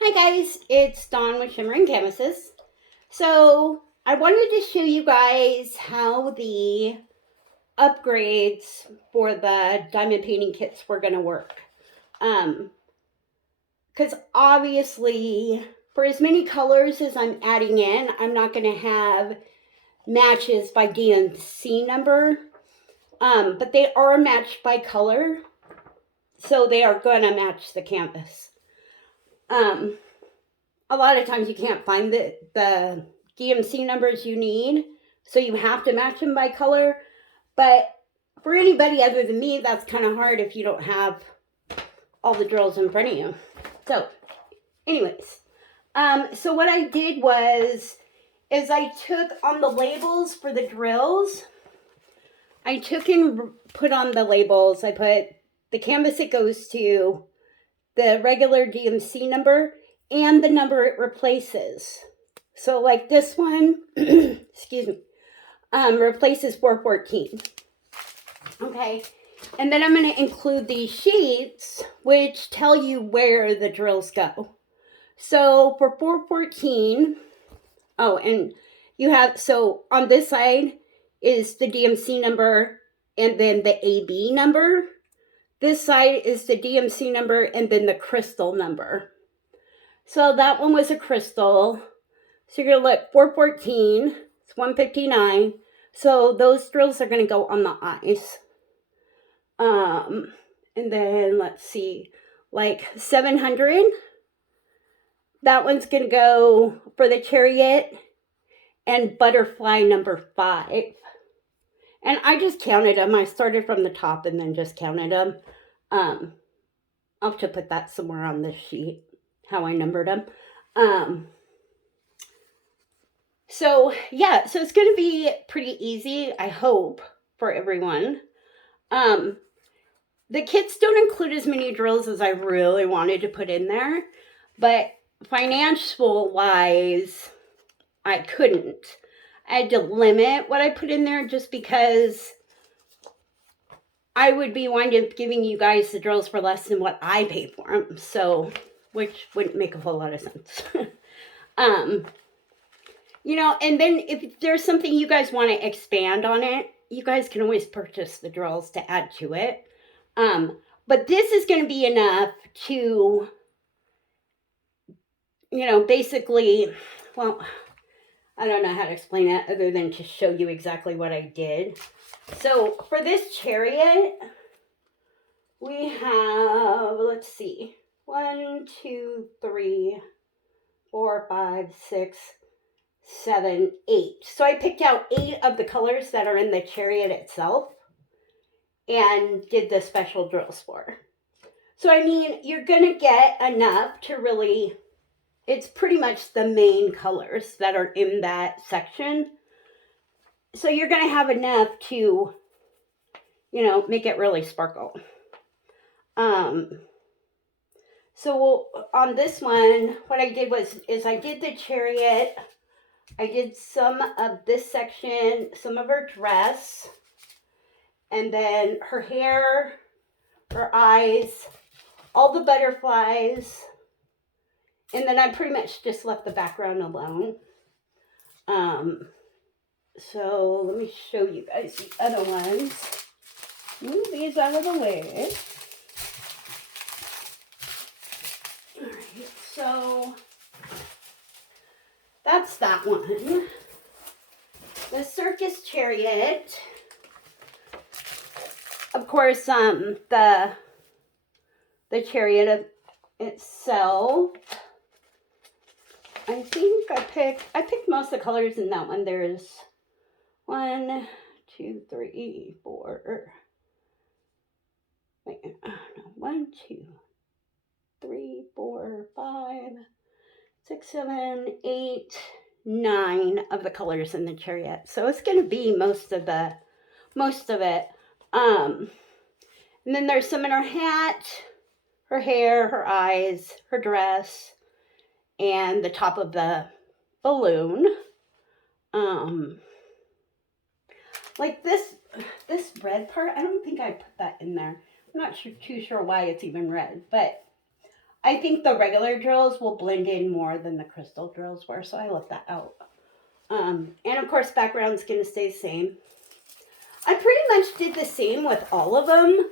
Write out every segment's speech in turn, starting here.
Hi guys, it's Dawn with Shimmering Canvases. So I wanted to show you guys how the upgrades for the diamond painting kits were going to work. Because obviously, for as many colors as I'm adding in, I'm not going to have matches by DMC number. But they are matched by color, so they are going to match the canvas. A lot of times you can't find the DMC numbers you need, so you have to match them by color. But for anybody other than me, that's kind of hard if you don't have all the drills in front of you. So, anyways, so what I did is I took on the labels for the drills. I took and put on the labels. I put the canvas it goes to, the regular DMC number, and the number it replaces. So like this one, excuse me, replaces 414. Okay, and then I'm going to include these sheets which tell you where the drills go. So for 414, and you have, so on this side is the DMC number and then the AB number. This side is the DMC number and then the crystal number. So that one was a crystal. So you're going to look 414, it's 159. So those drills are going to go on the eyes. And then let's see, like 700. That one's going to go for the chariot and butterfly number 5. And I just counted them. I started from the top and then just counted them. I'll have to put that somewhere on this sheet, how I numbered them. So it's going to be pretty easy, I hope, for everyone. The kits don't include as many drills as I really wanted to put in there, but financial wise, I couldn't. I had to limit what I put in there just because I would be winding up giving you guys the drills for less than what I pay for them, so which wouldn't make a whole lot of sense. And then if there's something you guys want to expand on it, you guys can always purchase the drills to add to it. But this is going to be enough to, basically, well, I don't know how to explain it other than to show you exactly what I did. So for this chariot, we have, let's see, 1, 2, 3, 4, 5, 6, 7, 8. So I picked out 8 of the colors that are in the chariot itself and did the special drills for. So I mean, you're going to get enough to really, it's pretty much the main colors that are in that section. So you're going to have enough to, make it really sparkle. So on this one, what I did is I did the chariot. I did some of this section, some of her dress, and then her hair, her eyes, all the butterflies, and then I pretty much just left the background alone. So let me show you guys the other ones. Move these out of the way. All right, so that's that one. The circus chariot. Of course, the chariot itself. I think I picked most of the colors in that one. There's 1, 2, 3, 4. Wait, no, 1, 2, 3, 4, 5, 6, 7, 8, 9 of the colors in the chariot. So it's going to be most of it. And then there's some in her hat, her hair, her eyes, her dress, and the top of the balloon. Like this red part, I don't think I put that in there. I'm not too sure why it's even red, but I think the regular drills will blend in more than the crystal drills were, so I left that out. And of course, background's going to stay the same. I pretty much did the same with all of them.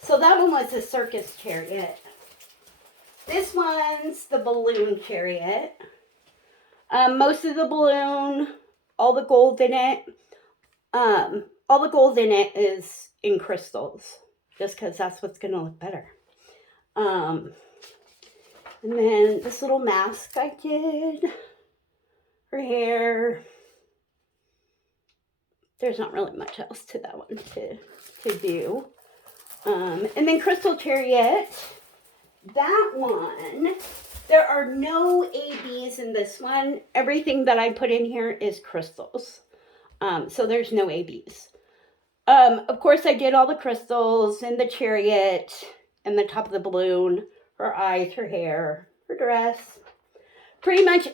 So that one was the circus chariot. This one's the balloon chariot. Most of the balloon, all the gold in it, is in crystals, just because that's what's going to look better. And then this little mask I did, her hair. There's not really much else to that one to do. And then Crystal Chariot, that one, there are no ABs in this one. Everything that I put in here is crystals. So there's no ABs. Of course, I did all the crystals and the chariot and the top of the balloon, her eyes, her hair, her dress. Pretty much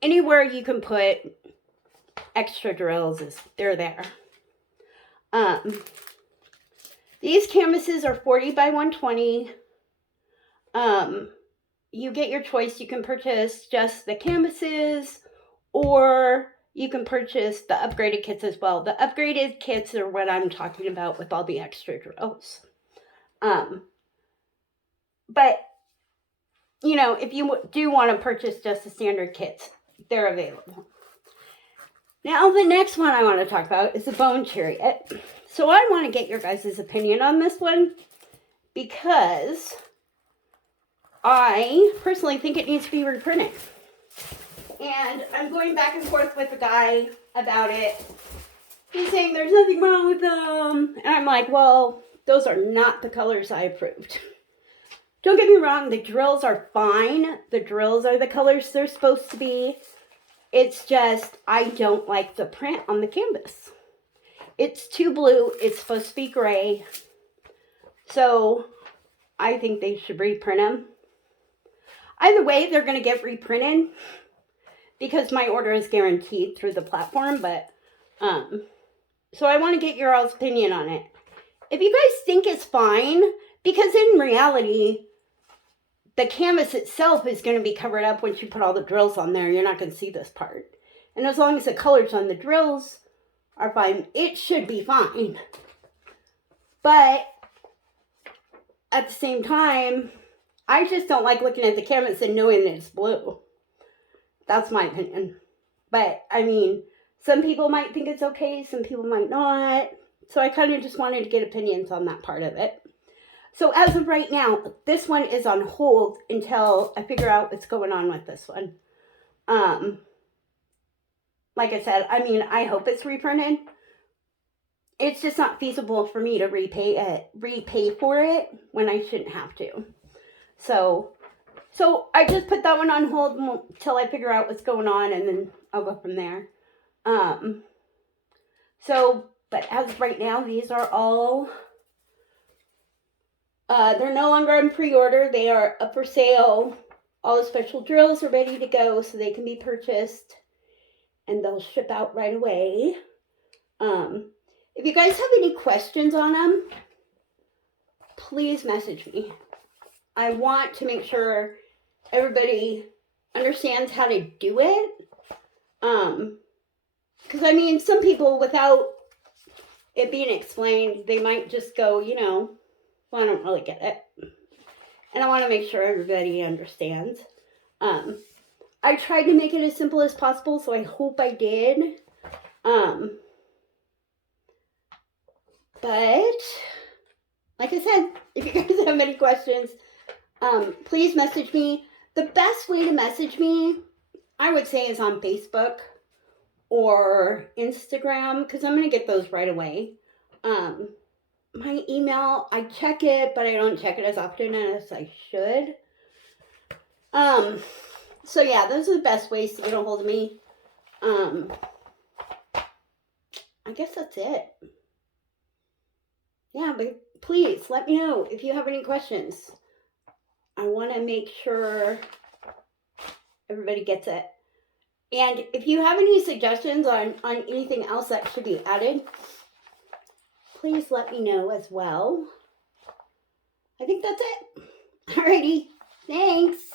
anywhere you can put extra drills, they're there. These canvases are 40 by 120. You get your choice. You can purchase just the canvases, or you can purchase the upgraded kits as well. The upgraded kits are what I'm talking about with all the extra drills. But, you know, if you do want to purchase just the standard kits, they're available. Now, the next one I want to talk about is the Bone Chariot. So I want to get your guys' opinion on this one, because I personally think it needs to be reprinted. And I'm going back and forth with a guy about it. He's saying there's nothing wrong with them. And I'm like, well, those are not the colors I approved. Don't get me wrong, the drills are fine. The drills are the colors they're supposed to be. It's just, I don't like the print on the canvas. It's too blue. It's supposed to be gray. So, I think they should reprint them. Either way, they're going to get reprinted, because my order is guaranteed through the platform. But, so I want to get your all's opinion on it. If you guys think it's fine, because in reality, the canvas itself is going to be covered up once you put all the drills on there. You're not going to see this part. And as long as the colors on the drills are fine, it should be fine. But at the same time, I just don't like looking at the canvas and knowing that it's blue. That's my opinion. But, I mean, some people might think it's okay, some people might not. So I kind of just wanted to get opinions on that part of it. So as of right now, this one is on hold until I figure out what's going on with this one. Like I said, I mean, I hope it's reprinted. It's just not feasible for me to repay for it when I shouldn't have to. So I just put that one on hold until I figure out what's going on, and then I'll go from there. But as of right now, these are all... they're no longer in pre-order. They are up for sale. All the special drills are ready to go, so they can be purchased, and they'll ship out right away. If you guys have any questions on them, please message me. I want to make sure everybody understands how to do it. Because, I mean, some people, without it being explained, they might just go, you know, well, I don't really get it. And I want to make sure everybody understands. I tried to make it as simple as possible, so I hope I did. But, like I said, if you guys have any questions, please message me. The best way to message me, I would say, is on Facebook or Instagram, because I'm going to get those right away. My email, I check it, but I don't check it as often as I should. So yeah, those are the best ways to get a hold of me. I guess that's it. Yeah, but please let me know if you have any questions. I want to make sure everybody gets it. And if you have any suggestions on anything else that should be added, please let me know as well. I think that's it. Alrighty, thanks.